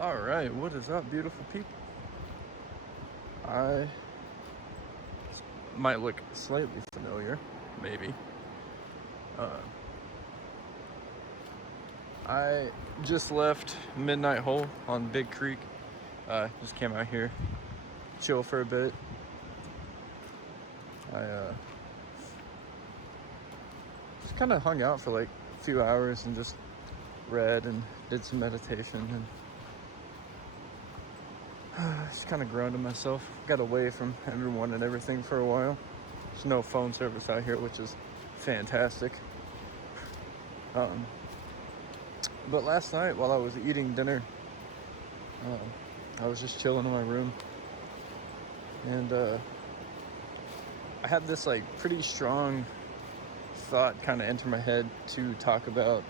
All right, what is up, beautiful people? I might look slightly familiar, maybe. Uh, I just left Midnight Hole on Big Creek. Just came out here, chill for a bit. I just kind of hung out for like a few hours and just read and did some meditation and just kind of grounded myself. Got away from everyone and everything for a while. There's no phone service out here, which is fantastic. But last night while I was eating dinner, I was just chilling in my room, and I had this like pretty strong thought kind of enter my head to talk about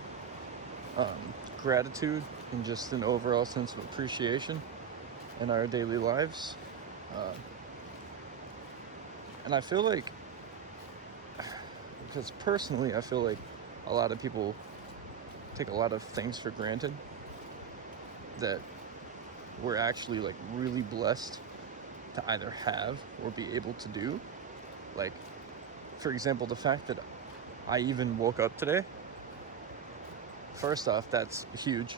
gratitude and just an overall sense of appreciation in our daily lives. And I feel like, because personally I feel like a lot of people take a lot of things for granted that we're actually like really blessed to either have or be able to do. Like, for example, the fact that I even woke up today. First off, that's huge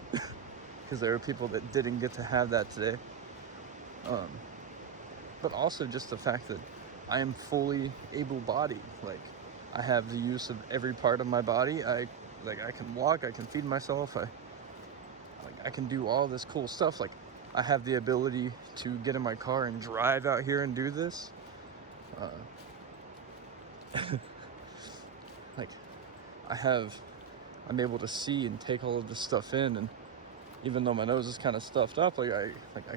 because there are people that didn't get to have that today. But also just the fact that I am fully able-bodied. Like, I have the use of every part of my body. I can walk, I can feed myself, I can do all this cool stuff. Like, I have the ability to get in my car and drive out here and do this. Like, I'm able to see and take all of this stuff in, and even though my nose is kind of stuffed up, I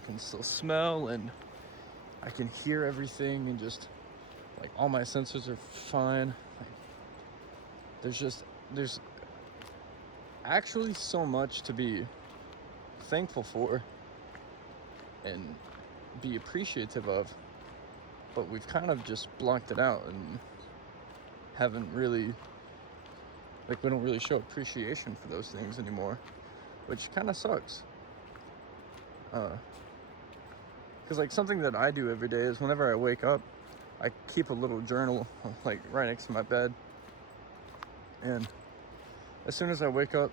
can still smell and I can hear everything, and just like all my sensors are fine. Like, there's actually so much to be thankful for and be appreciative of, but we've kind of just blocked it out and haven't really, we don't really show appreciation for those things anymore, which kind of sucks. Because like something that I do every day is whenever I wake up, I keep a little journal like right next to my bed, and as soon as I wake up,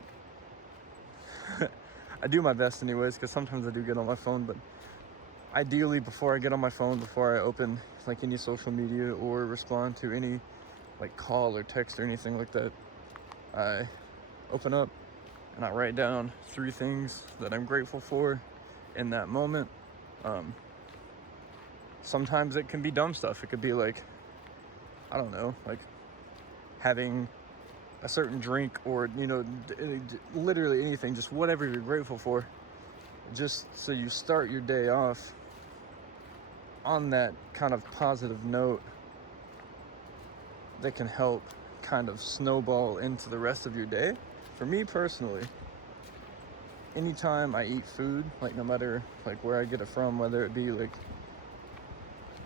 I do my best anyways, because sometimes I do get on my phone, but ideally before I get on my phone, before I open like any social media or respond to any like call or text or anything like that, I open up and I write down 3 things that I'm grateful for in that moment. Sometimes it can be dumb stuff. It could be like, I don't know, like having a certain drink, or literally anything, just whatever you're grateful for, just so you start your day off on that kind of positive note that can help kind of snowball into the rest of your day. For me personally, anytime I eat food, like no matter like where I get it from, whether it be like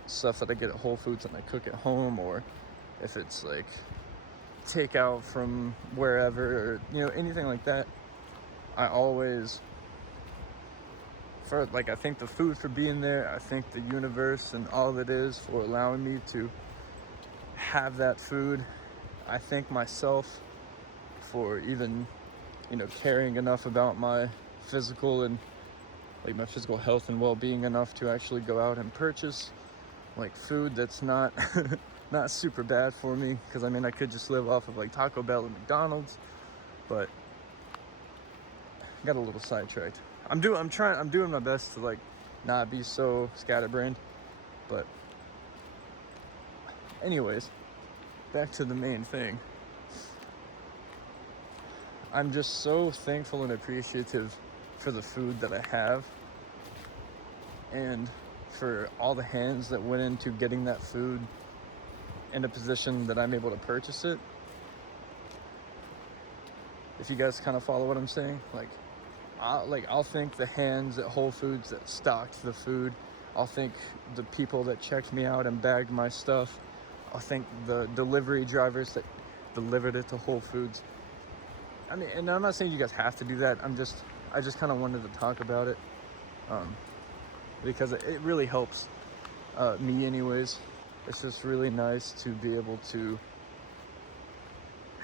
stuff that I get at Whole Foods and I cook at home, or if it's like takeout from wherever, or anything like that, I always, for like, I thank the food for being there. I thank the universe and all that is for allowing me to have that food. I thank myself for even caring enough about my physical and like my physical health and well-being enough to actually go out and purchase like food that's not not super bad for me, because I could just live off of like Taco Bell and McDonald's, but I got a little sidetracked. I'm doing my best to like not be so scatterbrained, but anyways, back to the main thing. I'm just so thankful and appreciative for the food that I have, and for all the hands that went into getting that food in a position that I'm able to purchase it. If you guys kind of follow what I'm saying, I'll thank the hands at Whole Foods that stocked the food. I'll thank the people that checked me out and bagged my stuff. I'll thank the delivery drivers that delivered it to Whole Foods. And I'm not saying you guys have to do that. I just kind of wanted to talk about it, because it really helps me anyways. It's just really nice to be able to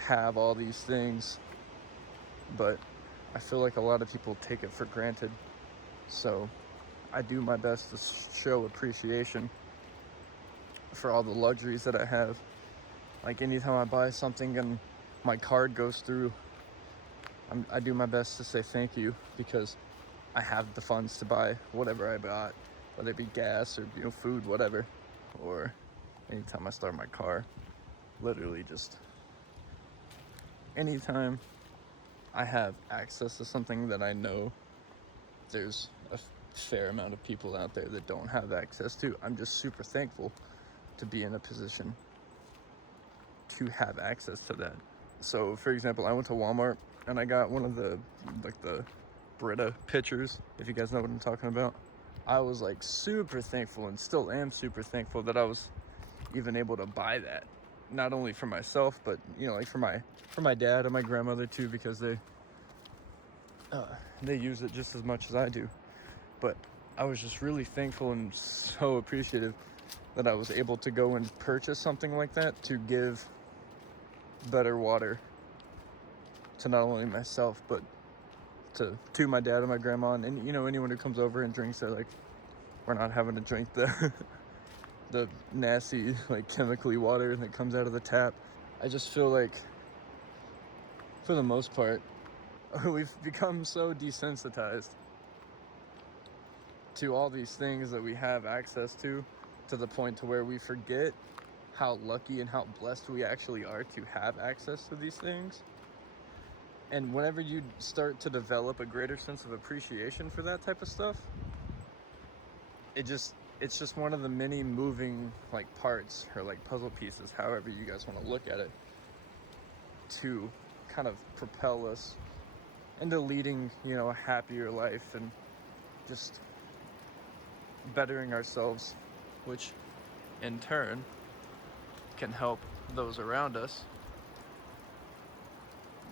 have all these things, but I feel like a lot of people take it for granted. So I do my best to show appreciation for all the luxuries that I have. Like anytime I buy something and my card goes through, I do my best to say thank you, because I have the funds to buy whatever I bought, whether it be gas or food, whatever. Or anytime I start my car, literally just anytime I have access to something that I know there's a fair amount of people out there that don't have access to, I'm just super thankful to be in a position to have access to that. So for example, I went to Walmart and I got one of the Brita pitchers, if you guys know what I'm talking about. I was like super thankful, and still am super thankful, that I was even able to buy that. Not only for myself, but like for my dad and my grandmother too, because they use it just as much as I do. But I was just really thankful and so appreciative that I was able to go and purchase something like that to give better water to not only myself, but to my dad and my grandma, and anyone who comes over and drinks it. Like, we're not having to drink the the nasty, like, chemically water that comes out of the tap. I just feel like, for the most part, we've become so desensitized to all these things that we have access to the point to where we forget how lucky and how blessed we actually are to have access to these things. And whenever you start to develop a greater sense of appreciation for that type of stuff, it's just one of the many moving, like, parts or like puzzle pieces, however you guys want to look at it, to kind of propel us into leading, a happier life and just bettering ourselves, which in turn can help those around us.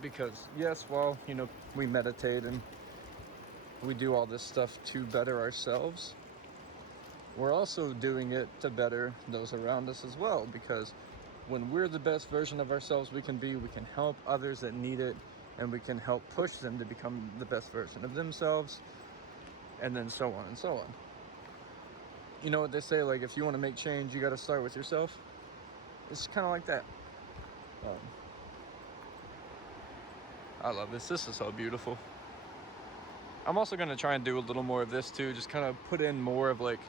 Because yes, while we meditate and we do all this stuff to better ourselves, we're also doing it to better those around us as well. Because when we're the best version of ourselves we can be, we can help others that need it, and we can help push them to become the best version of themselves, and then so on and so on. You know what they say, like, if you want to make change, you got to start with yourself. It's kind of like that. I love this. This is so beautiful. I'm also going to try and do a little more of this too. Just kind of put in more of, like,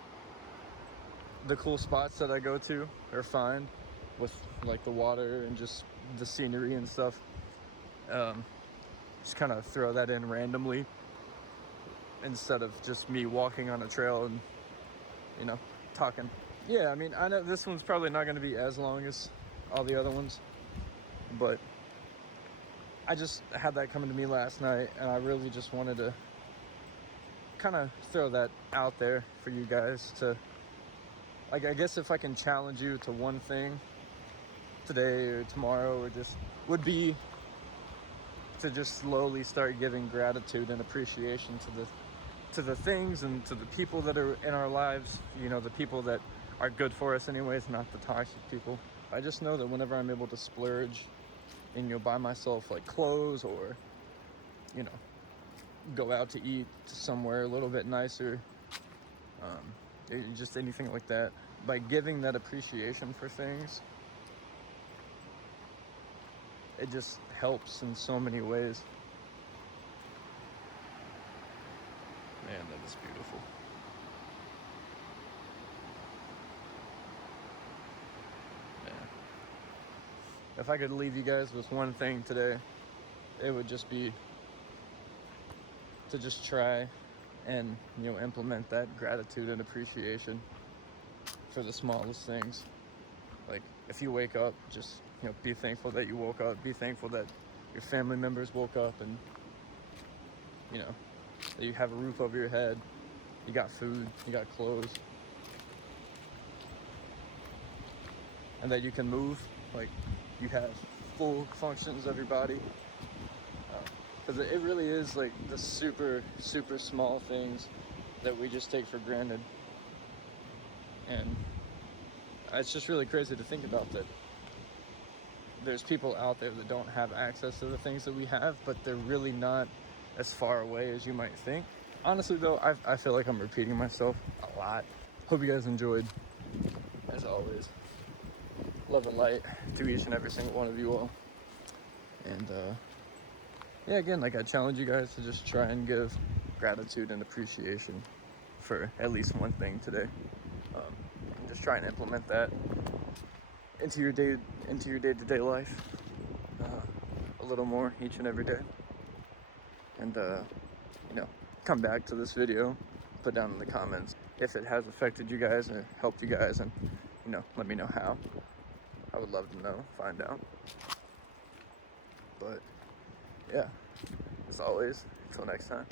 the cool spots that I go to or find with, like, the water and just the scenery and stuff. Just kind of throw that in randomly instead of just me walking on a trail and, talking. Yeah, I mean, I know this one's probably not going to be as long as all the other ones, but I just had that coming to me last night, and I really just wanted to kind of throw that out there for you guys to, like, I guess if I can challenge you to one thing today or tomorrow, or just would be to just slowly start giving gratitude and appreciation to the things and to the people that are in our lives, the people that are good for us anyways, not the toxic people. I just know that whenever I'm able to splurge and buy myself, like, clothes, or go out to eat somewhere a little bit nicer, just anything like that, by giving that appreciation for things, it just helps in so many ways. Man, that is beautiful. Yeah. If I could leave you guys with one thing today, it would just be to just try and implement that gratitude and appreciation for the smallest things. Like, if you wake up, just be thankful that you woke up. Be thankful that your family members woke up, and that you have a roof over your head, you got food, you got clothes, and that you can move, like, you have full functions of your body. Because it really is, like, the super, super small things that we just take for granted. And it's just really crazy to think about that there's people out there that don't have access to the things that we have, but they're really not as far away as you might think. Honestly though, I feel like I'm repeating myself a lot. Hope you guys enjoyed. As always, love and light to each and every single one of you all. And yeah, again, like I challenge you guys to just try and give gratitude and appreciation for at least one thing today. And just try and implement that into your day-to-day life a little more each and every day. And come back to this video, put down in the comments if it has affected you guys or helped you guys, and let me know how. I would love to know, find out. But yeah, as always, until next time.